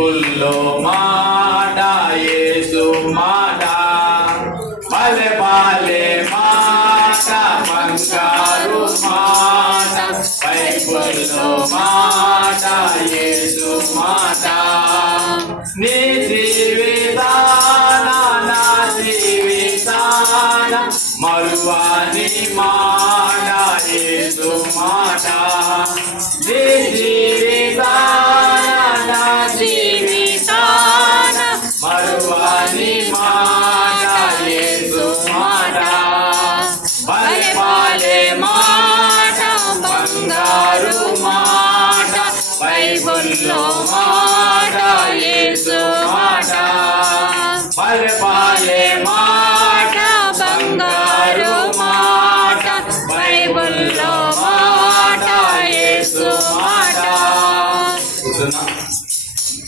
బైబుల్లో మాట యేసు మాట భలే భలే మాట బంగారు మాట బైబుల్లో మాట యేసు మాట నీ జీవితాన నా జీవితాన మరువని మాట యేసు మాట నీ జీవితాన నా జీవితాన మరువని మాట యేసు మాట భలే భలే మాట బంగారు మాట బైబుల్లో మాట యేసు మాట భలే భలే మాట బంగారు మాట బైబుల్లో మాట యేసు మాట.